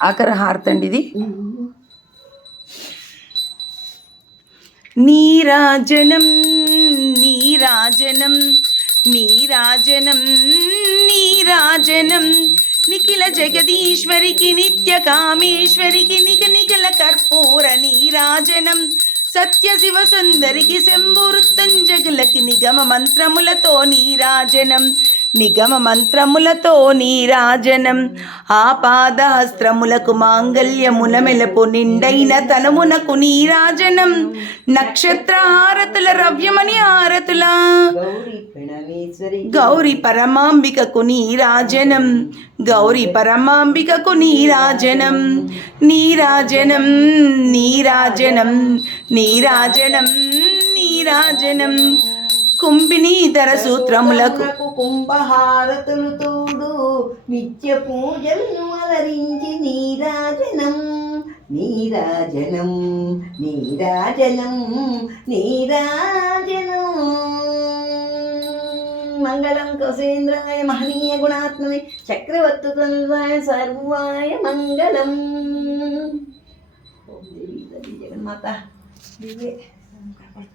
ఆఖరి హారతండి ఇది. నీరాజనం నీరాజనం నీరాజనం నీరాజనం నిఖిల జగదీశ్వరికి నిత్య కామేశ్వరికి నిఖిల కర్పూర నీరాజనం సత్య శివ సుందరికి శంభువృత్తంజగులకి నిగమ మంత్రములతో నీరాజనం నిగమ మంత్రములతో నీరాజనం ఆపాదహస్త్రములకు మాంగళ్యమున మెలపు నిండైన తనమునకు నీరాజనం నక్షత్ర హారతుల రవ్యమణి హారతుల గౌరీ పరమాంబికకు నీరాజనం గౌరీ పరమాంబికకు నీరాజనం నీరాజనం నీరాజనం నీరాజనం నీరాజనం కుంభినీధర సూత్రములకు కుంభహారతులు తోడు నిత్య పూజలను అలరించి నీరాజనం నీరాజనం నీరాజనం నీరాజనం మంగళం కౌసేంద్రాయ మహనీయ గుణాత్మనే చక్రవర్తి తనుజాయ సర్వాయ మంగళం. ఓం దేవి జగన్మాత దివ్య